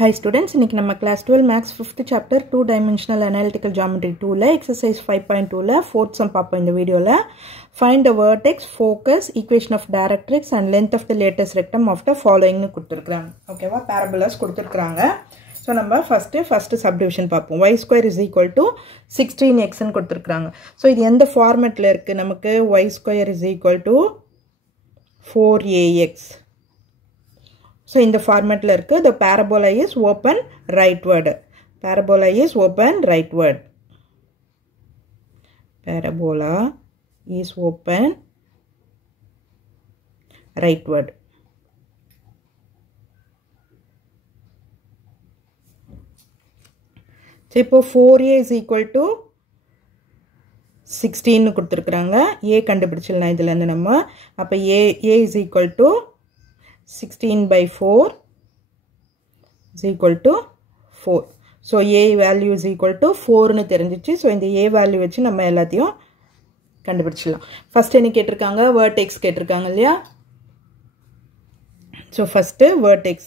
Hi students, இன்னைக்கு நம்ம class 12 maths 5th chapter 2 dimensional analytical geometry 2 ல exercise 5.2 ல 4th sum பாப்போம் இந்த வீடியோல. Find the vertex, focus, equation of directrix and length of the latest rectum of the following னு கொடுத்திருக்காங்க. ஓகேவா? parabolas கொடுத்திருக்காங்க. So நம்ம first subdivision பாப்போம். y square is equal to 16x னு கொடுத்திருக்காங்க. So இது எந்த ஃபார்மட்ல இருக்கு? நமக்கு y square is equal to 4ax. So in the format la irukku, the parabola is open rightward. Parabola is open rightward. Parabola is open rightward. So இப்போ 4a is equal to 16 னு கொடுத்திருக்காங்க. a கண்டுபிடிச்சிடலாம் இதுல இருந்து நம்ம. அப்ப a is equal to 16 by 4 is equal to 4. So a value is equal to 4 னு தெரிஞ்சிச்சு. So இந்த a value வச்சு நம்ம எல்லாத்தையும் கண்டுபிடிச்சிடலாம். first என்ன கேட்டிருக்காங்க? vertex கேட்டிருக்காங்க இல்லையா? So first vertex.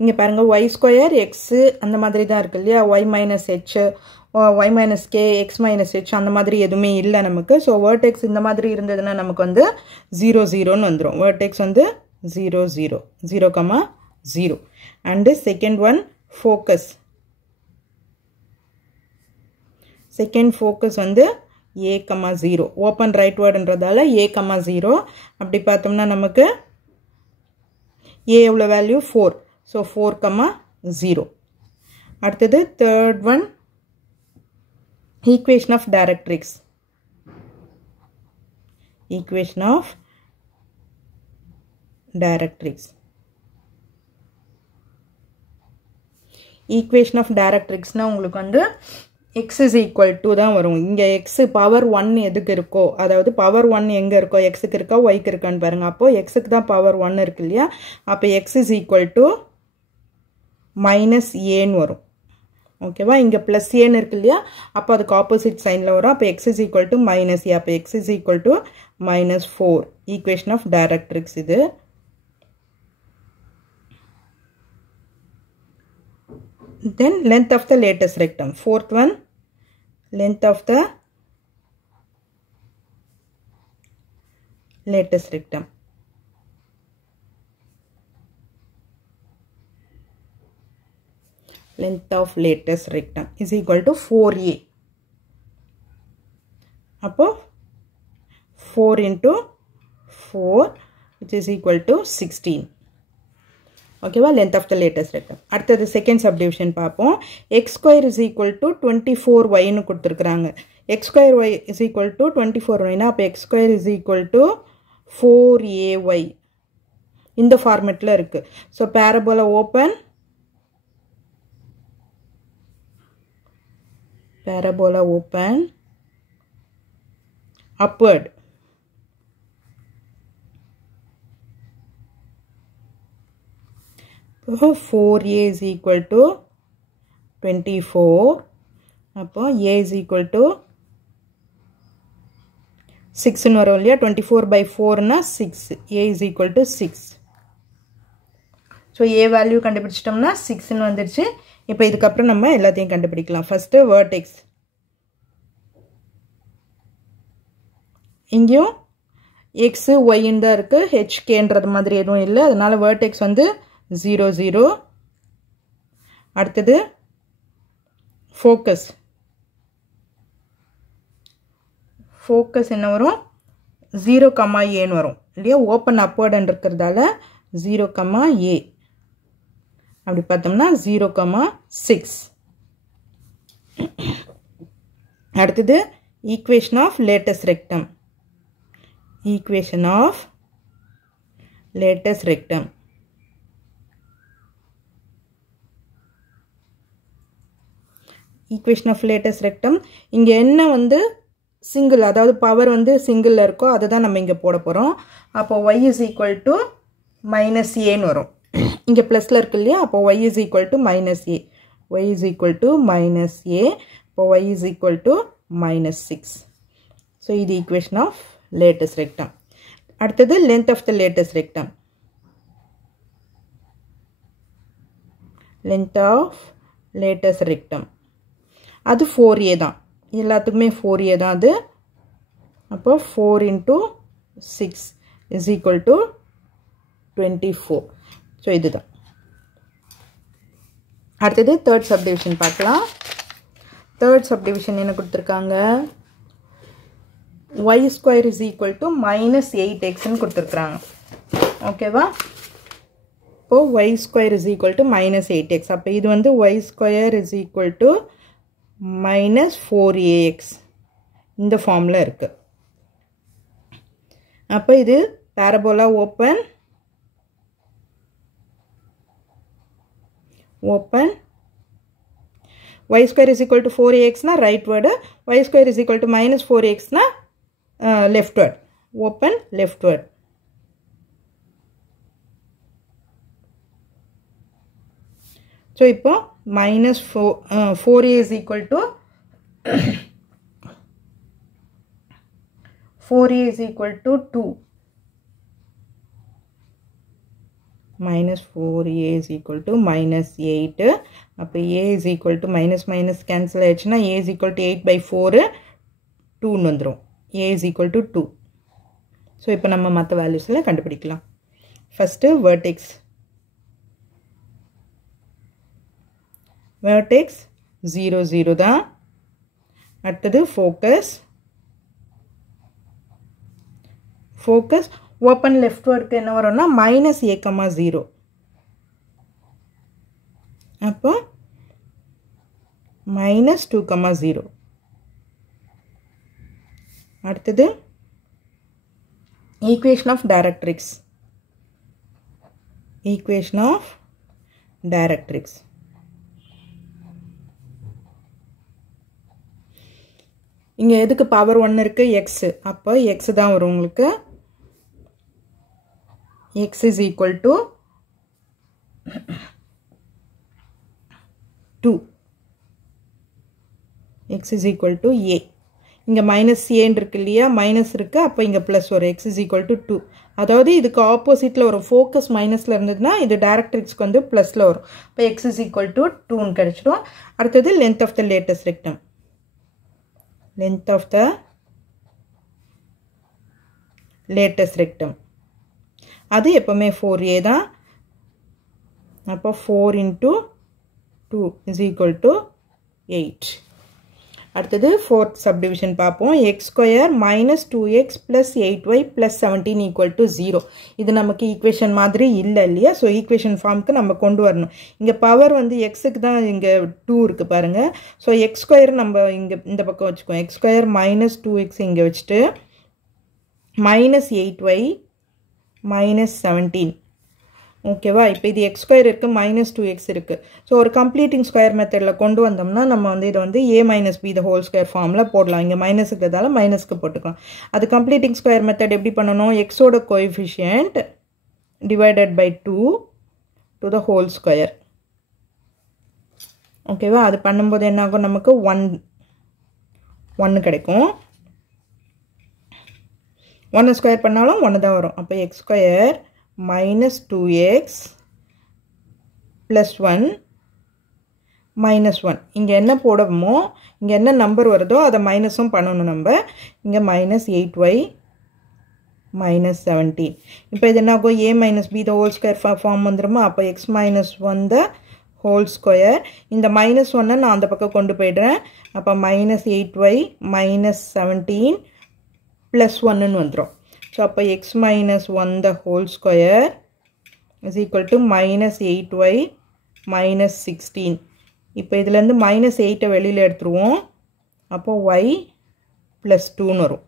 இங்க பாருங்க y square x அந்த மாதிரி தான் இருக்கு இல்லையா? y minus h y minus k x minus h அந்த மாதிரி எதுவுமே இல்ல நமக்கு. So vertex இந்த மாதிரி இருந்ததுன்னா நமக்கு வந்து 0 0 னு வந்துரும். vertex வந்து 0 0 0, 0. And second one focus. Second focus வந்து a, 0. open rightwardன்றதால a, 0. அப்படி பார்த்தோம்னா நமக்கு a எவ்வளவு வேல்யூ 4. So 4, 0. அடுத்தது third one equation of directrix. Equation of directrix. Equation of directrix னா உங்களுக்கு வந்து x is equal to தான் வரும். இங்க x power 1 எதுக்கு இருக்கோ, அதாவது power 1 எங்க இருக்கோ, x க்கு இருக்கா y க்கு இருக்கான்னு பாருங்க. அப்போ x க்கு தான் power 1 இருக்கு இல்லையா? அப்ப x is equal to minus a னு வரும். ஓகேவா? இங்க plus a னு இருக்கு இல்லையா? அப்போ அதுக்கு ஆப்போசிட் சைன்ல வரும். அப்ப x is equal to minus a. அப்ப x is equal to minus 4. Equation of directrix இது. Then length of the latest rectum. Fourth one, length of the latest rectum. Length of latest rectum is equal to 4a. அப்போ 4 into 4 which is equal to 16. ஓகேவா? length of the latest rectum. அடுத்தது second subdivision பார்ப்போம். x square is equal to 24y னு கொடுத்திருக்காங்க. x square y is equal to 24y னா அப்ப x square is equal to 4ay. இந்த ஃபார்மட்ல இருக்கு. So parabola open. Parabola open upward. So 4a is equal to 24. அப்போ a is equal to 6 னு வரும் இல்லையா? 24 by 4 னா 6. a is equal to 6. So a value கண்டுபிடிச்சிட்டோம்னா 6 னு வந்துருச்சு. இப்போ இதுக்கு அப்புறம் நம்ம எல்லாத்தையும் கண்டுபிடிக்கலாம். First vertex. இங்கேயும் x y ன்னு தான் இருக்கு. h k ன்றது மாதிரி எதுவும் இல்லை. அதனால vertex வந்து 0 0. அடுத்தது focus. focus என்ன வரும்? 0, a ன்னு வரும் இல்லையா? ஓப்பன் upward இருக்கிறதால 0, a. அப்படி பார்த்தோம்னா 0, 6. அடுத்தது equation of latest rectum. Equation of latest rectum. Equation of latest rectum. இங்க என்ன வந்து சிங்கிள், அதாவது பவர் வந்து சிங்கிள்ல இருக்கோ அதை தான் நம்ம இங்க போட போறோம். அப்போ y is equal to minus a ன்னு வரும். இங்க பிளஸ்ல இருக்கு இல்லையா? அப்போ y is equal to minus a. y is equal to minus a. அப்போ y is equal to minus 6. So இது equation of latest rectum. அடுத்தது length of the latest rectum. length of latest rectum. அது 4a தான், எல்லாத்துக்குமே 4a தான் அது. அப்போ 4 into 6 is equal to 24. So இதுதான். அடுத்தது தேர்ட் சப்டிவிஷன் பார்க்கலாம். தேர்ட் சப்டிவிஷன் என்ன கொடுத்துருக்காங்க, y square is equal to minus 8x கொடுத்துருக்குறாங்க. ஓகேவா? இப்போ y square is equal to minus 8x. அப்போ இது வந்து y square is equal to minus 4ax இந்த ஃபார்மில் இருக்கு. அப்போ இது parabola open y square is equal to 4ax na right word, y square is equal to minus 4x na left word, open left word. So இப்போ minus 4a is equal to 4a is equal to 2. Minus 4a is equal to minus 8. அப்போ a is equal to minus minus cancel ஆயிடுச்சுன்னா a is equal to 8 by 4 2 வந்துரும். a is equal to 2. So இப்போ நம்ம மற்ற வேல்யூஸில் கண்டுபிடிக்கலாம். First vertex 0 0 தான். அடுத்தது focus open left wordக்கு என்ன வரும்னா minus a, 0. அப்போ minus 2, 0. அடுத்தது equation of directrix. இங்க எதுக்கு பவர் 1 இருக்கு, x. அப்போ x தான் வரும் உங்களுக்கு. x is equal to 2. x is equal to a. இங்க minus a இருக்கு இல்லையா, மைனஸ் இருக்கு, அப்போ இங்க பிளஸ் வரும். x is equal to 2. அதாவது இதுக்கு ஆப்போசிட்ல வரும். ஃபோக்கஸ் மைனஸ்ல இருந்ததுன்னா இது டைரக்ட்ரிக்ஸ்க்கு வந்து பிளஸ்ல வரும். அப்போ x is equal to 2 ன்னு கிடைச்சிடும். அடுத்தது length of the latest rectum. Length of the latest rectum. அது எப்பவுமே 4a தான். அப்போ 4 into 2 is equal to 8. அடுத்தது fourth subdivision பார்ப்போம். x square minus 2x plus 8y plus 17 equal to 0. இது நமக்கு ஈக்குவேஷன் மாதிரி இல்லை இல்லையா, ஸோ ஈக்குவேஷன் ஃபார்முக்கு நம்ம கொண்டு வரணும். இங்கே பவர் வந்து எக்ஸுக்கு தான் இங்கே 2 இருக்கு பாருங்க. ஸோ எக்ஸ் ஸ்கொயர் நம்ம இங்கே இந்த பக்கம் வச்சுக்கோம். எக்ஸ் ஸ்கொயர் மைனஸ் 2x இங்கே வச்சுட்டு மைனஸ் 8y மைனஸ் 17. ஓகேவா? இப்போ இது எக்ஸ் ஸ்கொயர் இருக்குது, மைனஸ் 2x இருக்குது. ஸோ ஒரு கம்ப்ளீட்டிங் ஸ்கொயர் மெத்தடில் கொண்டு வந்தோம்னா நம்ம வந்து இதை வந்து a minus B the whole square ஃபார்மில் போடலாம். இங்கே மைனஸ் இருக்கிறதால மைனஸ்க்கு போட்டுக்கலாம். அது கம்ப்ளீட்டிங் ஸ்கொயர் மெத்தட் எப்படி பண்ணணும், எக்ஸோட coefficient divided by 2 to the whole square. ஓகேவா? அது பண்ணும்போது என்ன ஆகும், நமக்கு 1 கிடைக்கும். 1 ஸ்கொயர் பண்ணாலும் 1 தான் வரும். அப்போ X square minus 2x plus 1 minus 1. இங்கே என்ன போடணுமோ, இங்கே என்ன நம்பர் வருதோ அதை மைனஸும் பண்ணணும் நம்ம. இங்கே minus 8y minus 17. இப்போ இது என்ன ஆகும், a minus b the whole square form வந்துருமா. அப்போ x minus 1 the whole square. இந்த minus 1 நான் அந்த பக்கம் கொண்டு போயிடுறேன். அப்போ minus 8y minus 17 plus 1 வந்துரும். So, அப்போ x minus 1 the whole square is equal to minus 8y minus 16. இப்போ இதிலேருந்து minus 8 வெளியில் எடுத்துருவோம். அப்போ y plus 2 வரும்.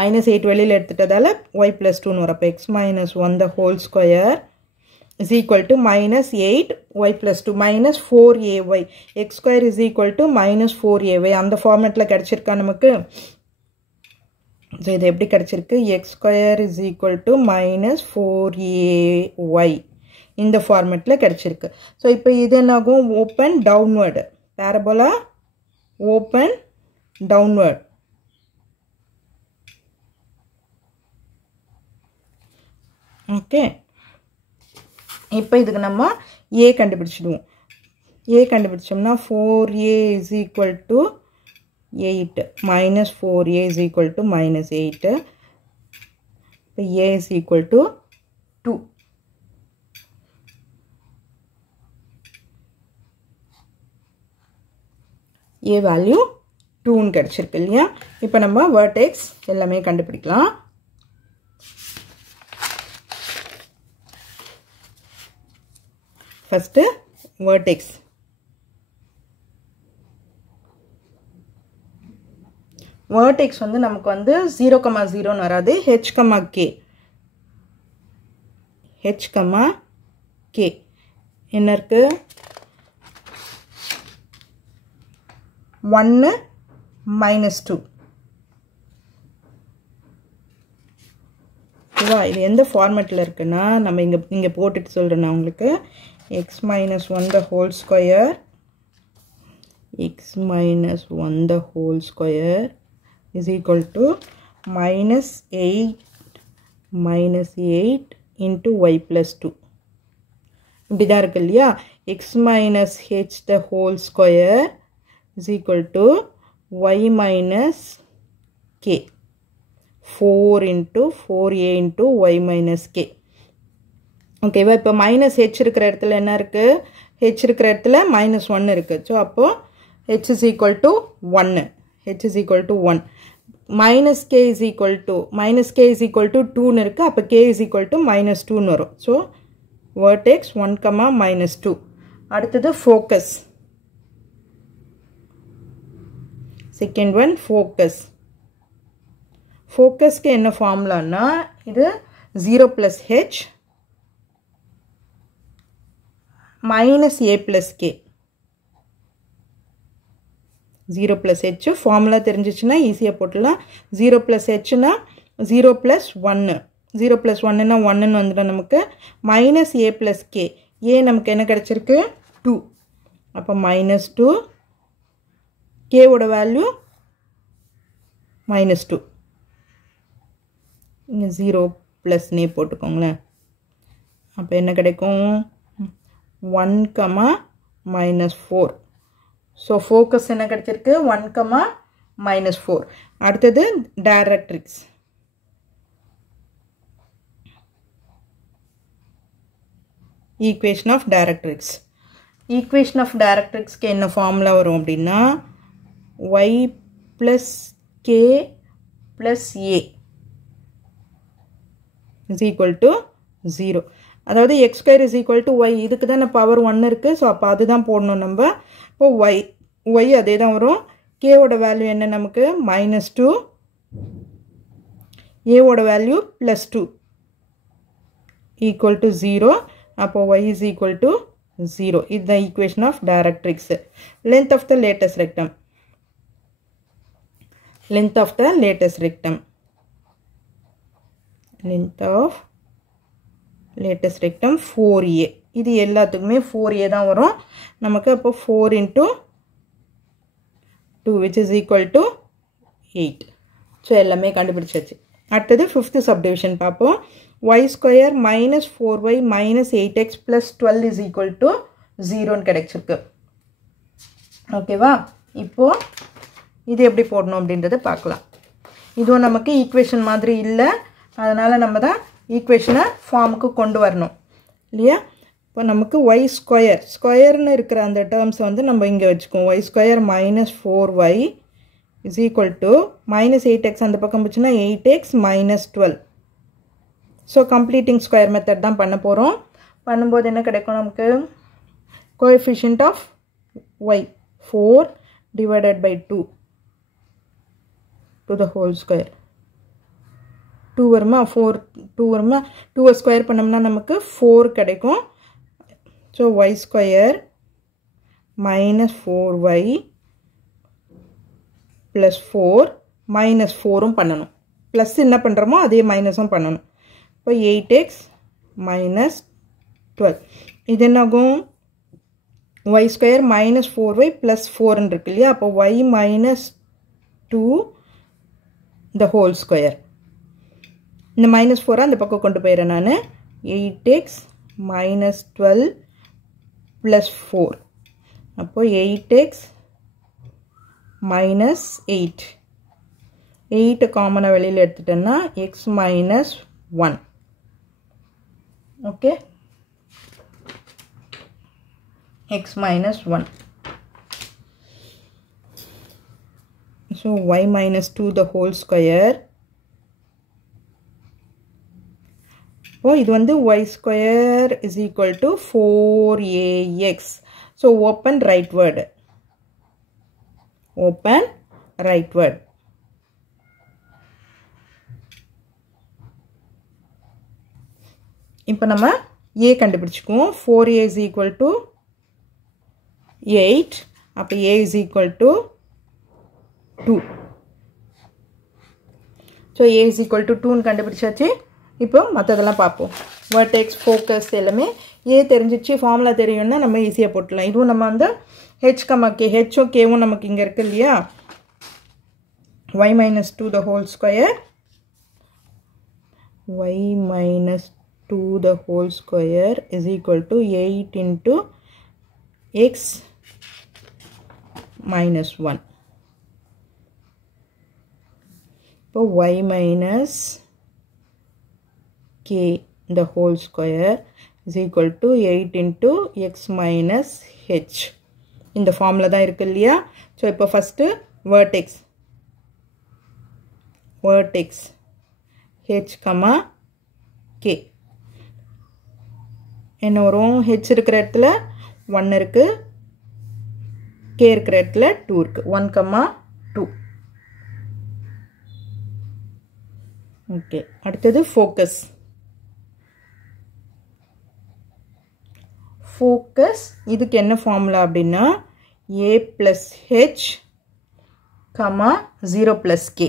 minus 8 வெளியில் எடுத்துட்டதால y plus 2 வரும். அப்போ x minus 1 the whole square is equal to minus 8y plus 2 minus 4ay. x square is equal to minus 4ay. அந்த ஃபார்மேட்டில் கிடைச்சிருக்கா நமக்கு. ஸோ இது எப்படி கிடைச்சிருக்கு, X square is equal to minus 4ay இந்த ஃபார்மேட்டில் கிடைச்சிருக்கு. ஸோ இப்போ இது என்னாகும், open downward, parabola open downward. Okay, இப்போ இதுக்கு நம்ம ஏ கண்டுபிடிச்சிடுவோம். a கண்டுபிடிச்சோம்னா 4a is equal to 8 minus 4a is equal to minus 8. இப்போ a is equal to 2. a value 2 ன்னு கிடைச்சிருக்கு இல்லையா? இப்போ நம்ம vertex எல்லாமே கண்டுபிடிக்கலாம். First vertex. Vertex வந்து நமக்கு வந்து 0,0 ன்னு வராது, h, k. h, k. என்ன இருக்கு? 1 minus 2. இது எந்த ஃபார்மேட்ல இருக்குன்னா நம்ம இங்க போட்டுட்டு சொல்றேன் நான் உங்களுக்கு. x minus 1 the whole square, x minus 1 the whole square is equal to minus 8 into y plus 2. இப்படிதான் இருக்கு இல்லையா? x minus h the whole square is equal to y minus k. 4 into 4a into y minus k. ஓகேவா? இப்போ minus h இருக்கிற இடத்துல என்ன இருக்கு? h இருக்கிற இடத்துல minus 1 இருக்கு. ஸோ அப்போ h is equal to 1. h is equal to 1. minus k is equal to 2 ன்னு இருக்கு. அப்போ k is equal to minus 2 ன்னு வரும். So vertex 1, minus 2. அடுத்தது focus. Second one focus. Focusக்கு என்ன ஃபார்முலான்னா இது 0 plus h minus a plus k. 0 plus h formula தெரிஞ்சிச்சுன்னா ஈஸியாக போட்டுடலாம். 0 plus h னா 0 plus 1. 0 plus 1 னா 1 ன்னு வந்துடும் நமக்கு. minus a plus k. a நமக்கு என்ன கிடைச்சிருக்கு? 2. அப்போ minus 2. k ஓட வேல்யூ minus 2. இங்கே 0 plus நே போட்டுக்கோங்களேன். அப்போ என்ன கிடைக்கும்? 1, minus 4. ஸோ ஃபோக்கஸ் என்ன கிடைச்சிருக்கு? 1, minus 4. அடுத்தது directrix. Equation of directrix. Equation of டைரக்ட்ரிக்ஸ்க்கு என்ன ஃபார்முலா வரும் அப்படின்னா y plus k plus a is equal to 0. அதாவது x square is equal to y. இதுக்கு தான் பவர் 1 இருக்கு. ஸோ அப்போ அதுதான் போடணும் நம்ம. இப்போ y அதே தான் வரும். k ஓட வேல்யூ என்ன நமக்கு? minus 2. a ஓட வேல்யூ plus 2 equal to 0. அப்போ y is equal to 0. இதுதான் equation of directrix. Length of the latus rectum. Length of the latest rectum. Length of latest rectum 4a. இது எல்லாத்துக்குமே 4a தான் வரும் நமக்கு. அப்போ 4 into 2 which is equal to 8. So எல்லாமே கண்டுபிடிச்சாச்சு. அடுத்தது 5th subdivision பார்ப்போம். y square minus 4y minus 8x plus 12 is equal to 0 கிடைச்சிருக்கு. ஓகேவா? இப்போ இது எப்படி போடணும் அப்படின்றத பார்க்கலாம். இதுவும் நமக்கு ஈக்குவேஷன் மாதிரி இல்லை, அதனால் நம்ம தான் ஈக்குவேஷனை ஃபார்முக்கு கொண்டு வரணும் இல்லையா? இப்போ நமக்கு ஒய் ஸ்கொயர்னு இருக்கிற அந்த டேர்ம்ஸை வந்து நம்ம இங்கே வச்சுக்குவோம். Y square minus 4y is equal to minus 8x அந்த பக்கம் போச்சுன்னா 8x minus 12. So completing square method தான் பண்ண போகிறோம். பண்ணும்போது என்ன கிடைக்கும் நமக்கு? Coefficient of Y 4 divided by 2 to the whole square. 2 வருமா? 2 வருமா? 2 ஸ்கொயர் பண்ணோம்னா நமக்கு 4 கிடைக்கும். So y square minus 4y plus 4 minus 4ம் பண்ணணும். ப்ளஸ் என்ன பண்ணுறோமோ அதே மைனஸும் பண்ணணும். இப்போ 8x minus 12. இது என்னாகும்? y square minus 4y plus 4 இருக்கு இல்லையா? அப்போ y minus 2 the whole square. இந்த minus 4 அந்த பக்கம் கொண்டு போயிடுறேன் நான். 8x minus 12 plus 4. அப்போ 8x minus 8. 8 காமனா வெளியில எடுத்துட்டேன்னா x minus 1. Okay. X minus 1. So y minus 2 the whole square. Oh, இது வந்து y square is equal to 4ax. So open right word. Open right word. இப்போ நம்ம a கண்டுபிடிச்சுக்குவோம். 4a is equal to 8. அப்போ a is equal to 2. So a is equal to 2 கண்டுபிடிச்சாச்சு. இப்போ மற்றதெல்லாம் பார்ப்போம். Vertex focus எல்லாமே ஏ தெரிஞ்சிச்சு, ஃபார்முலா தெரியும்னா நம்ம ஈஸியாக போட்டுடலாம். இதுவும் நம்ம வந்து ஹெச் கமா கே, ஹெச்சும் கேவும் நமக்கு இங்கே இருக்கு இல்லையா. y minus 2 the whole square, y minus 2 the whole square is equal to 8 into x minus 1. So y minus k the whole square is equal to 8 into x minus h. இந்த formula தான் இருக்கு இல்லையா. So இப்போ first vertex h comma k என்ன வரும்? h இருக்கிற இடத்துல 1 இருக்கு, k இருக்கிற இடத்துல 2 இருக்கு. 1 கமா 2. ஓகே, அடுத்தது ஃபோக்கஸ். ஃபோக்கஸ் இதுக்கு என்ன ஃபார்முலா அப்படின்னா a plus h comma 0 plus k.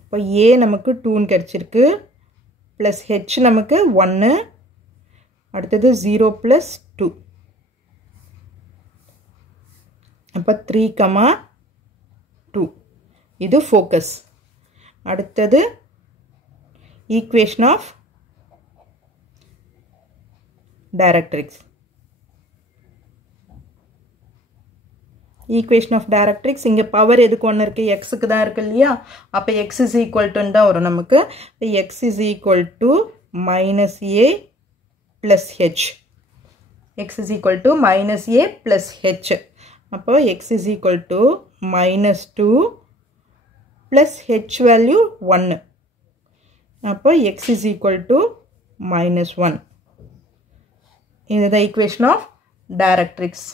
இப்போ a நமக்கு 2 கிடைச்சிருக்கு, plus h நமக்கு 1, அடுத்தது 0 plus 2. அப்போ 3 கமா 2. இது ஃபோக்கஸ். அடுத்தது equation of directrix. Equation of directrix இங்கே பவர் எதுக்கு ஒன்று இருக்குது? எக்ஸுக்கு தான் இருக்குது இல்லையா. அப்போ எக்ஸ் இஸ் ஈக்குவல் டுன்னு தான் வரும் நமக்கு. X is equal to minus a plus h. X is equal to minus a plus h. அப்போ x is equal to minus 2 plus h value 1. அப்போ x is equal to minus 1. இதுதான் equation of directrix.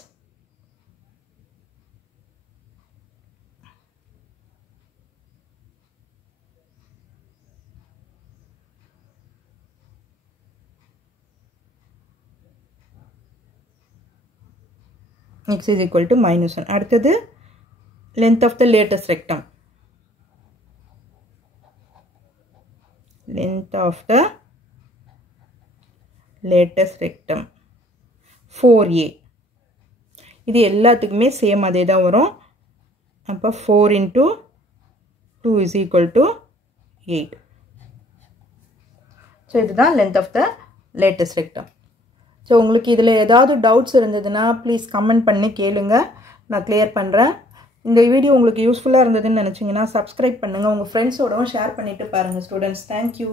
x is equal to minus 1. அடுத்தது length of the latest rectum. Length of the latest rectum 4a. இது எல்லாத்துக்குமே same அதே தான் வரும். அப்போ 4 into 2 is equal to 8. So இதுதான் length of the latest rectum. So உங்களுக்கு இதில் ஏதாவது டவுட்ஸ் இருந்ததுன்னா ப்ளீஸ் கமெண்ட் பண்ணி கேளுங்க, நான் கிளியர் பண்ணுறேன். இந்த வீடியோ உங்களுக்கு யூஸ்ஃபுல்லாக இருந்ததுன்னு நினச்சிங்கன்னா சப்ஸ்கிரைப் பண்ணுங்கள், உங்கள் ஃப்ரெண்ட்ஸோடவும் ஷேர் பண்ணிவிட்டு பாருங்கள் ஸ்டூடெண்ட்ஸ். தேங்க்யூ.